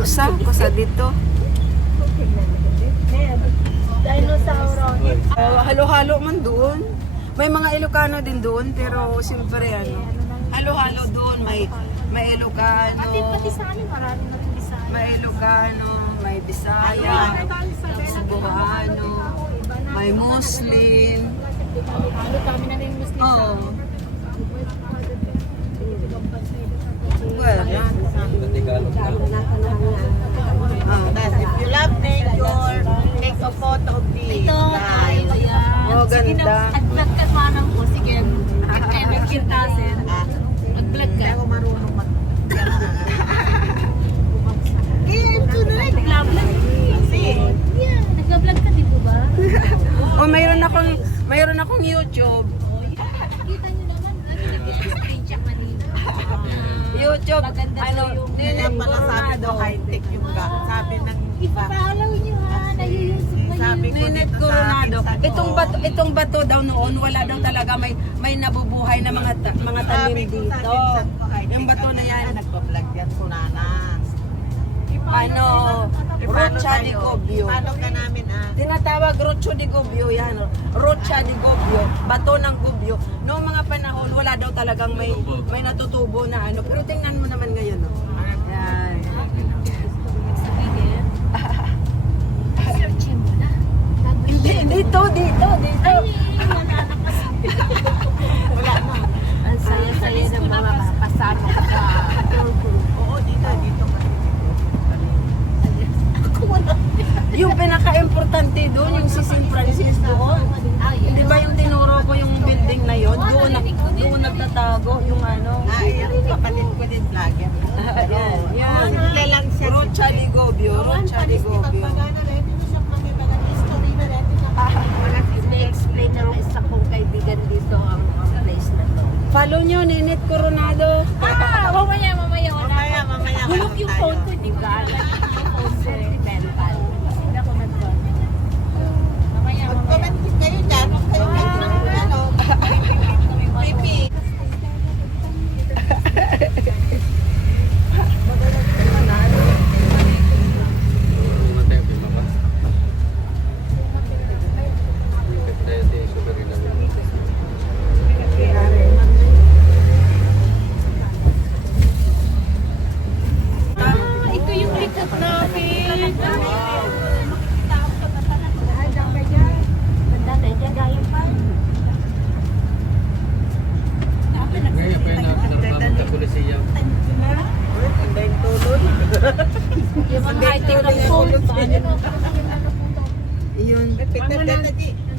Kusa dito. Dinosaur. Halo-halo man doon. May mga Ilocano din doon, pero siyempre halo-halo doon. May Ilocano. Pati sa akin, marami na rin Bisaya. May Ilocano, may Bisaya, Cebuano, may Muslim. Halo kami na rin Muslim. Oo. Well, yan. If you love nature, take a photo of this. Ito, tayo yan. Oh, ganda. Mag-vlog ka manang ko. Sige, kaya nagkintasin. Mag-vlog ka. Ako marunong mag... Nag-vlog. Kasi, Yeah, nag-vlog ka, di po ba? Oh, mayroon akong YouTube. Kita nyo naman, nag-screenshot kanina. YouTube, kaya pala sabi ko high-tech yung sabi ng iba. Ipapalaw nyo ha, nayuyusok na Sabi yun. ko Ninit dito sa Coronado. akin, Itong bato daw noon, wala daw talaga may nabubuhay na mga sabi tanim ko dito. sa pinsan ko, high-tech Yung bato na yan. Nagpa-vlog yan, sunana. Rocha di Gobio. Ipalo ka namin Tinatawag Rocha di Gobio yan. Rocha di Gobio, bato ng Gobio. Noong mga panahon, wala daw talagang may natutubo na ano. Pero tingnan mo naman ngayon. No? Yan. Searchin mo na. Dito. Wala na. Ang saya-saya ng mga kasama ka. Oo, dito. Yung pinaka-importante doon, yung si St. Francis doon. Di ba yung tinuro ko yung building na yon? Doon nagtatago yung ano. Yan yung kapatid ko din vlogger. Yan. Lalang siya. Rocha di Gobio. Na-explain ng isa kong kaibigan dito ang place na to. Follow nyo, Ninit Coronado. Mamaya. Mamaya. Hulog yung phone ko, di ba? Yung phone ko, mental. Hindi ako nag-phone. Mamaya. Mag-comment kayo dyan. Kayo ano. Pipi. Ito yung likod namin. Banda tayo dyan, gaya pa. Yung mga high-tech ng phone. Yun.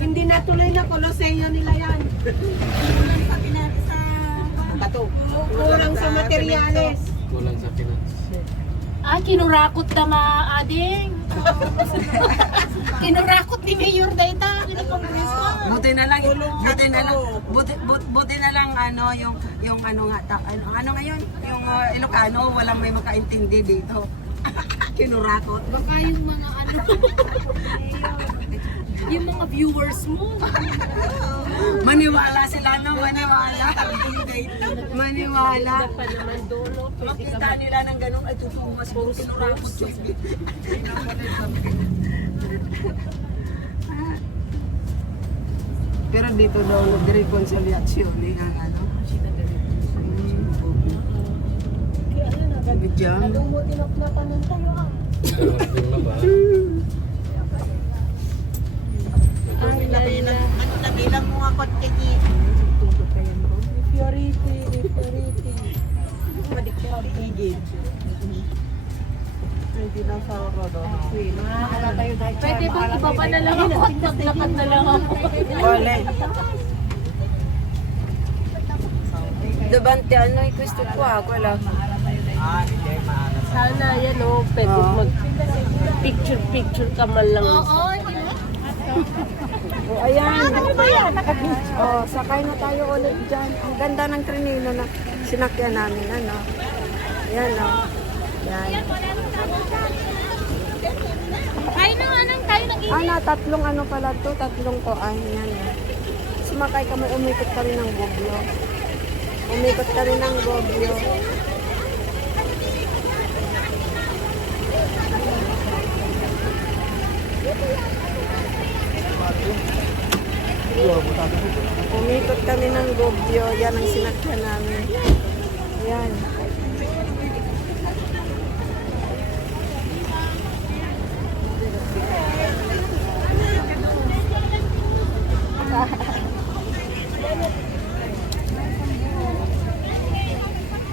Hindi natuloy na Coloseo nila yan. Bato. Kurang sa materyales. Kulang sa finance. Kinurakot na maading. Kinurakot ni Mayor Dayta. Kinukongreso. Buti na lang ano yung ano nga ano ngayon yung Ilocano walang may makaintindi dito. Kinurakot. Baka yung mga yung mga viewers mo. Maniwala sila no, maniwala. Pa naman dolo. Makita nila ng ganun ay totoo mas puro kinurakot yun. Pero dito daw nag-reconciliation ang ano. Bidyan. Ano nabilang mo ako kay Fioriti. May dinosaur doon. Pwede ba ibaba na lang ako at maglakad na lang ako? Wala. Dabante ano gusto ko wala. Hindi maalas. Sana yan pwede mag picture ka man lang. Oo, Oh, ayan. Oh, sakay na tayo ulit dyan. Ang ganda ng Trinino na sinakyan namin. Ano? Ayan, oh. Yan. Tayo nag Tatlong ano pala to? Tatlong ko. Ay, yan. Sumakay kami, umikot kami ng Gobio. Gobyo. Yan ang sinakyan namin. Yan.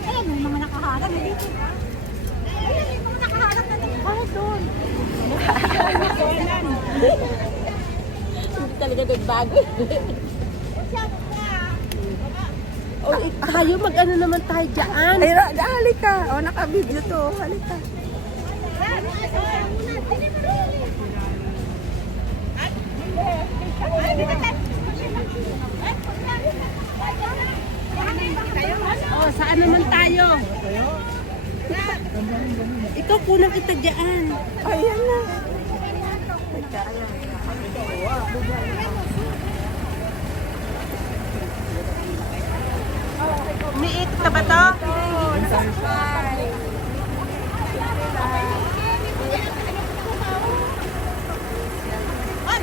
Ayan, may mga nakaharap na dito. Ayan, may mga nakaharap na dito. Ah, doon. Hindi talaga nagbago. Oh, tayo mag-ano naman tayo dyan. Ay, halika. O, naka-video to. Halika. Oh, saan naman tayo? Ikaw kulang kita dyan. Ayan na. Umiikot ka ba to?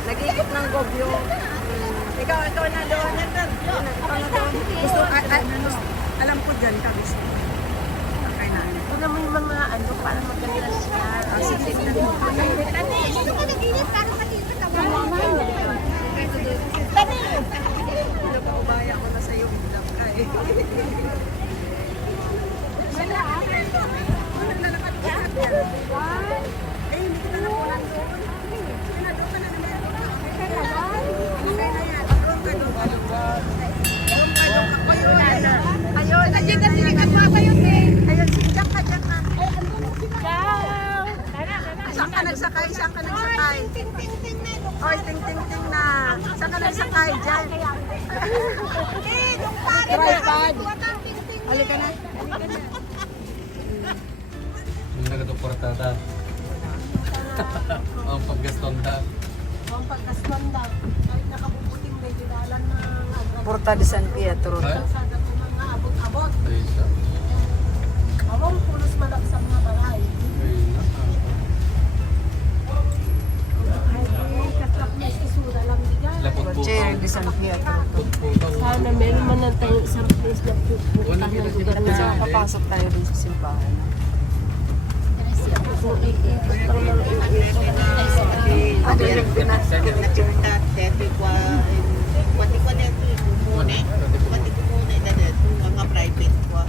Nag-iikot ng Gobyo. Ikaw na doon. Ikaw na doon. Gusto, alam ko dyan ka gusto. Okay na. Ito naman yung mga ano, para maganda siya. Sige, tignan mo. Ubaya ko na sa'yo. Bilang ka eh. Naglalakad ka. Eh, hindi ka na nakulan doon. Sige na, doon ka na naman. Okay na yan. Doon ka, doon ka, doon ka. Doon ka, doon ka. Ayun, ayun. Ayun, sinjak ka, dyan ka. Saan ka nagsakay? Saan ka nagsakay? Oy, ting-ting-ting na. Saan ka nagsakay? Dyan. Tripod. Halika na. Yung nagatuportada. Ang paggaston da. Ang pagkasman daw. Kahit nakabubuting may dinalan na Porta de San Pietro. Ay, sa mga abot-abot. ayun siya. Awang pulos malak sa mga baray. Ayun na. Katlap na isura lang diyan. Portiere de San Pietro. Sana meron man lang tayong isang place na pupuntahan ng lugar na Papasok tayo dun sa simbahan. kung iikot lang ng iikot. Ano yung Picture that dati kwa pati ko na ito muna. Pati ko muna ito dito mga private kwa.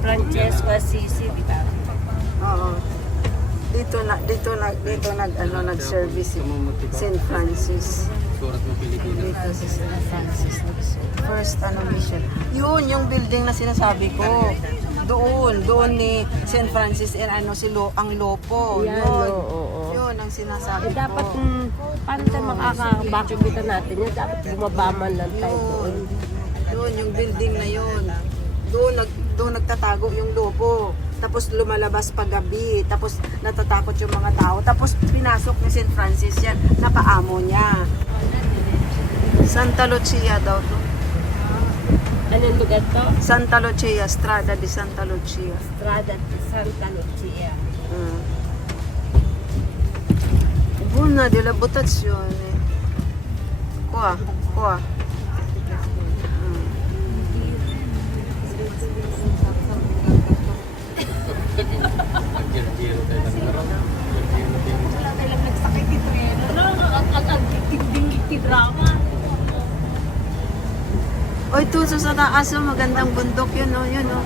Francesco Assisi, di ba? Oo. Dito nag-service si St. Francis. Surat mo Pilipinas. Dito si St. Francis. First mission. Yun, yung building na sinasabi ko. Doon ni St. Francis and ang Lopo. Yan, Yun. oo. Yun ang sinasabi Eh, dapat, ko. paano tayo makakabakit natin yun? Dapat bumabaman lang tayo doon. Yun, yung building na yun. Doon nagtatago yung Lopo. Tapos lumalabas paggabi. Tapos natatakot yung mga tao. Tapos pinasok ni St. Francis yan. Napaamo niya. Santa Lucia daw to. Anong lugar to? Santa Lucia, Strada di Santa Lucia. Strada de Santa Lucia. Buona della votazione. Qua. Nag-giro tayo ng laro. Nag-giro tayo. Ang drama. Oy, tuso sa taas, oh, magandang bundok yun, oh, yun, oh.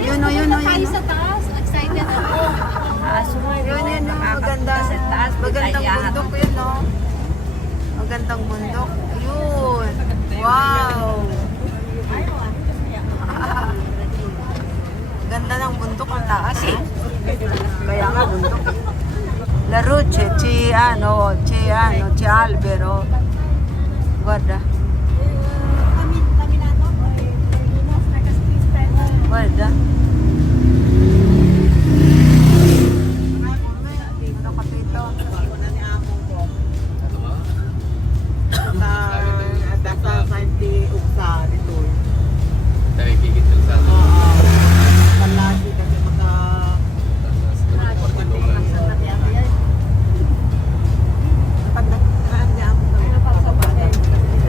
Yun, oh, yun, oh, yun. Tayo sa taas. Excited ako. Aso nga Yun, oh, maganda. Magandang bundok yun, oh. Magandang bundok. Yun. Wow. Ganda ng bundok ang taas, eh. Kaya nga, bundok. La Ruce, ci albero. Guarda. Guarda. Dito ka dito. Ano ba? Sa Santi Uksa dito. Tayo kikit sa ano. Palagi kasi mga pagdakaan niya ako ng pagbabagan.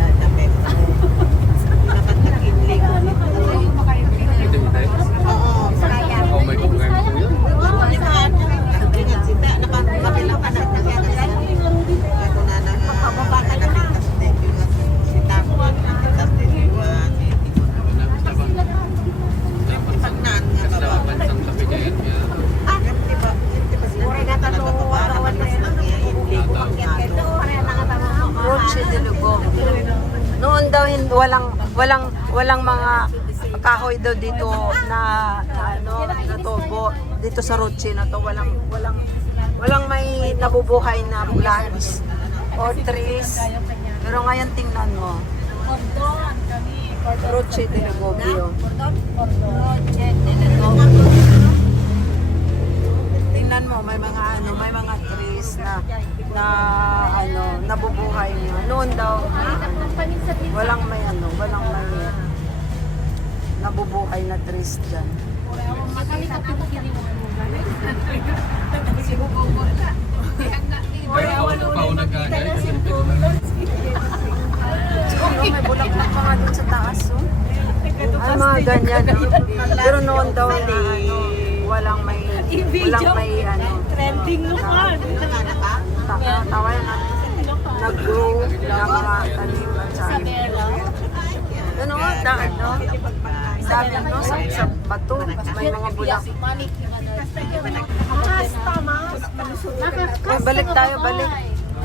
Dapat walang mga kahoy daw dito na ano, na tubo. Dito sa Roche na to, walang may nabubuhay na plants or trees. Pero ngayon tingnan mo. Cordon kami. Roche de Gobio. Roche de Gobio. Tingnan mo, may mga trees na nabubuhay niya. Noon daw, walang may nabubuhay na trees dyan. Paunag ka na. May bulaklak pa nga dun sa taas, oh. Ay, mga ganyan. Pero noon daw na walang may Trending naman. tawa yan nag-grow ng mga tanim at saan. Ano nga, daan, no? Sabi, no? Sa bato, may mga bulak. Ay, balik tayo, balik.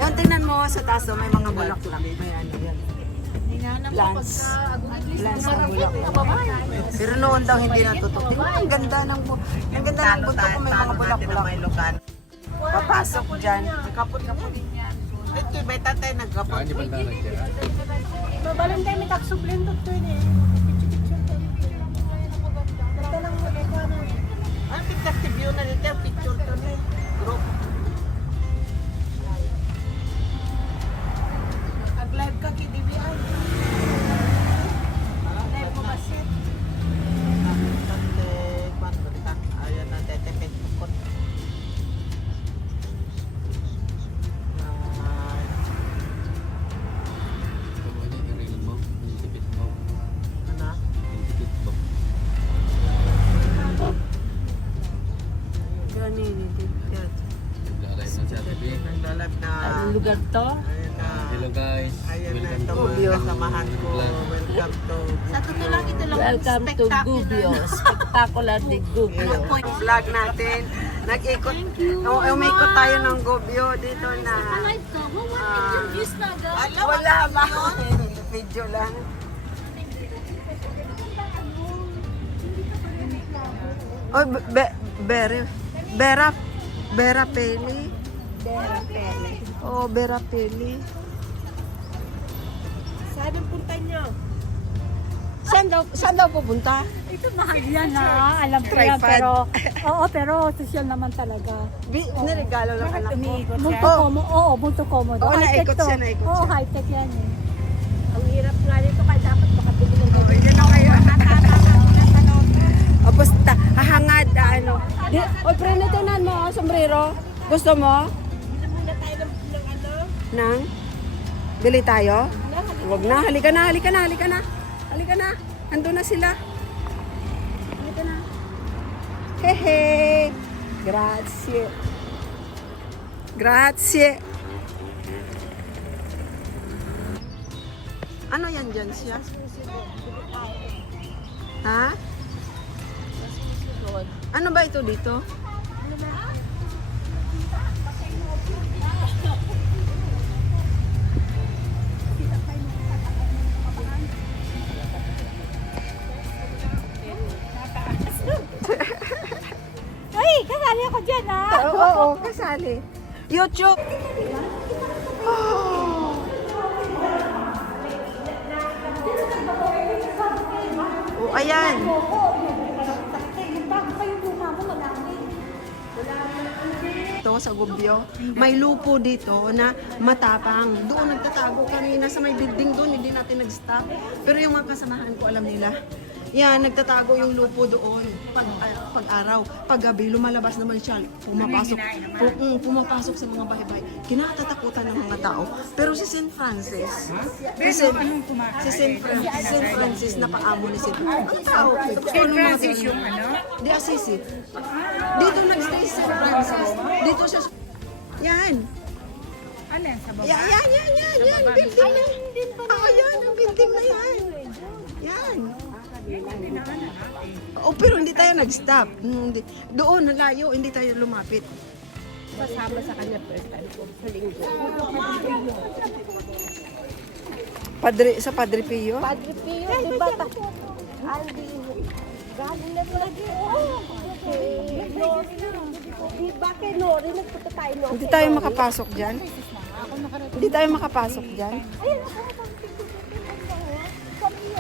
Yan, tingnan mo sa taas, oh, may mga bulaklak. May ano yan. Plants. Plants na bulaklak. Pero noon daw hindi natutok. Ang ganda ng buto ko, may mga bulaklak. Papasok dyan. Kapot-kapot. Ito, may tatay nagkapot. Saan yung banda nagtira? Babalan tayo may taksublin to eh. Ang picture si view na dito, picture to na group. Nag-live ka kay DBI. Live mo ba siya? Ayan na, dete Facebook ko. Yung reel mo, yung tipid mo. Ano? Yung tipid mo. Nagla-live na siya, TV. Naglalab na. Anong lugar to? Ayan na. Hello guys. Ayan na Welcome ito to mga kasamahan ko. Welcome to. Sa totoo lang ito lang. Welcome to Gubbio. Spectacular de Gubbio. Vlog natin. Nag-ikot. Umikot tayo ng Gobyo dito na. Wala ba? Video lang. Oh, Vera Peli. Oh, Vera Peli. Saan ang punta niyo? Saan daw pupunta? Ito mahal yan ha, alam ko yan, Tripod. pero oo, pero social naman talaga. Niregalo lang anak mo. Multo komo, oo, multo komodo. Oo, naikot siya, naikot Oo, siya. high-tech yan eh. Ang hirap nga nito kaya dapat makabili ng Oh, yun na kayo. O, basta, hahangad, ano. Oy, prenetinan mo, sombrero. Gusto mo? Nang? Bili tayo? Huwag na, halika na. Halika na. Ando na sila. Halika na. Hehe. Grazie. Ano yan dyan siya? Ha? Ano ba ito dito? Ay, kasali ako dyan ha. Oo, kasali. YouTube. Oh. Oh, ayan. Ito sa Gubyo, may lupo dito na matapang. Doon nagtatago kanina sa may building doon, hindi natin nag-stop. Pero yung mga kasamahan ko, alam nila. Yan, nagtatago yung lupo doon pag-araw. Pag-gabi, lumalabas naman siya. Pumapasok sa mga bahay-bahay. Kinatatakutan ng mga tao. Pero si St. Francis, si St. Francis na paamo ni St. Ang tao, St. Francis yung ano? Di Assisi. Dito nag-stay si St. Francis. Dito siya. Yan. Ano yan sa baba? Yan. Building na. Yan, ang building na yan. Yan. Oh, pero hindi tayo nag-stop. Doon, layo, hindi tayo lumapit. kasama sa kanya first time ko. Sa linggo. Sa Padre Pio? Padre Pio, di ba? Aldi, galing na lagi. Di ba kay Nori, nagpunta tayo Nori? Hindi tayo makapasok dyan. Hindi tayo makapasok dyan.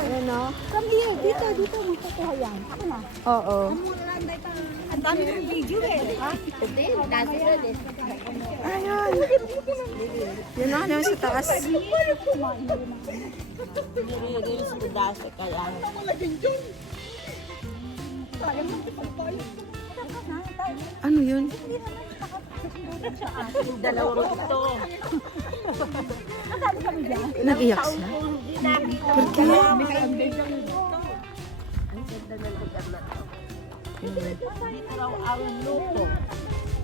Ayan o. Come here, dito, magkukuha yan. Ako na. Oo. Ang dami ng video eh. Ha? Hindi, nasa doon eh. Ayan. Yun na, yun sa taas. Nire-release ko dasa kaya. Ano yun? Dalawang ito. Nag-iyak siya? Hindi nakita. Porque? Ikaw ang lupo.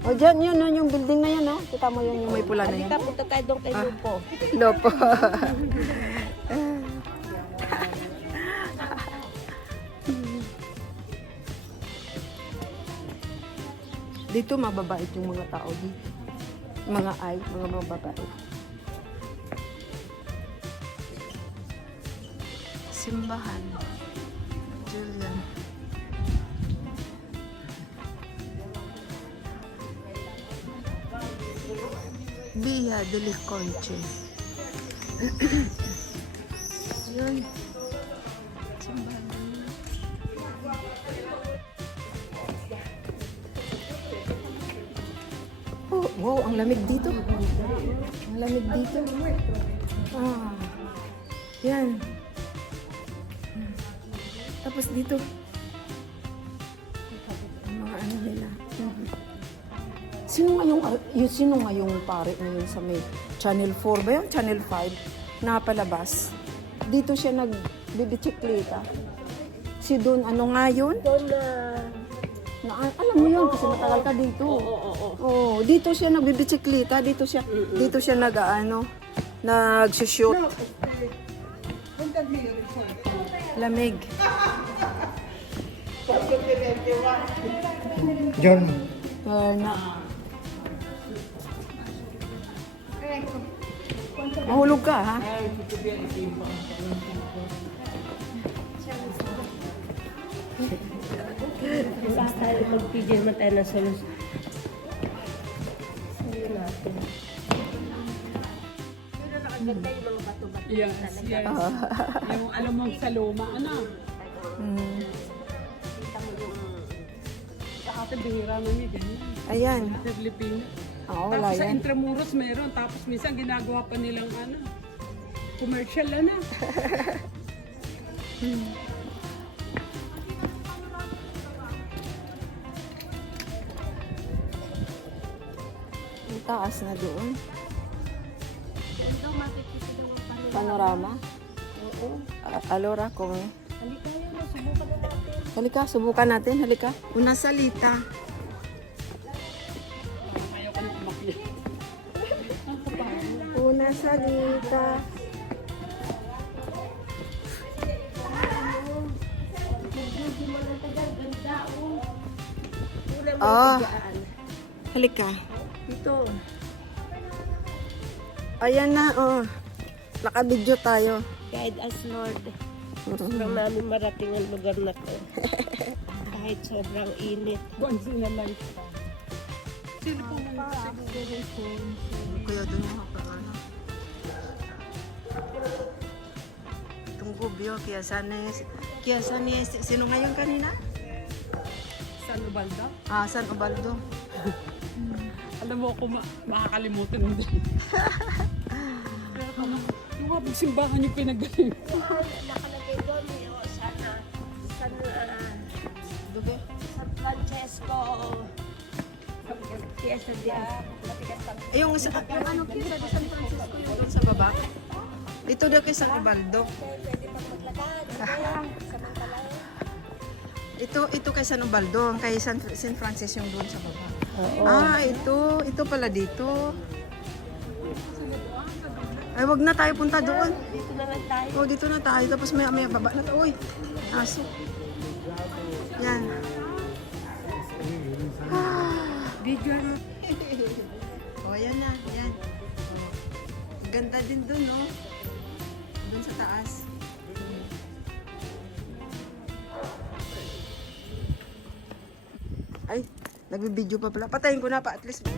O dyan, yun, yung building na yan, oh. Kita mo yun, yung may pula na yan. Halika, punta tayo doon kay lupo. Lopo. Dito mababait yung mga tao dito. Mga mababait. Simbahan. Julian. Via delle Conche. Yun. Simbahan. Oh, wow, ang lamig dito. Ang lamig dito. Ah. Yan. Tapos dito. Ang mga ano nila. Sino nga yung pare ngayon sa may Channel 4 ba yun? Channel 5 na palabas. Dito siya nagbibisikleta. Si Don, ano nga yun? Doon na... Alam mo yun kasi matagal ka dito. Oo, dito siya nagbibisikleta, dito siya nag-shoot. Lamig. John. Mahulog ka, ha? Basta mag-pigil mo tayo ng solusyon. Sayo natin. Pero nakaganda yung mga bato-bato talaga. Yung alam mong sa luma, ano? Sa atin, bihira na niya, ganyan. Ayan. Sa Pilipinas. Oo, wala Tapos sa yan. Intramuros meron, tapos minsan ginagawa pa nilang ano, commercial na. Ang taas na doon. Doon daw makikita daw ang Panorama. Alora, kung... Halika yun, subukan na natin. Halika, subukan natin. Halika. Una salita. Ayaw ko na kumakit. Una salita. Oh. Halika. Ito. Ayan na, oh. Nakabidyo tayo. Guide us, Lord. Gusto namin marating ang lugar na to. Kahit sobrang init. Once in a lifetime. Sino po mga Kuya, doon mo ako, ano. Tunggubyo, sino ngayon kanina? San Ubaldo? San Ubaldo. Alam mo ako makakalimutan mo din. Yung mga simbahan yung pinagaling. Nakalagay doon, sana San Dubi? San Francesco. Fiesta de Yung ano, Fiesta de San Francisco yung doon sa baba. Ito daw kay San Ubaldo. Pwede pang maglakad. Samantala. Ito kay San Ubaldo, kay San Francis yung doon sa baba. Ito pala dito. Ay, wag na tayo punta doon. Dito na lang tayo. Oh, dito na tayo. Tapos may baba na. Uy, aso. Yan. Video mo. Oh, yan na. Yan. Ganda din doon, no? dun sa taas. Ay, nagbibideo pa pala. Patayin ko na pa, at least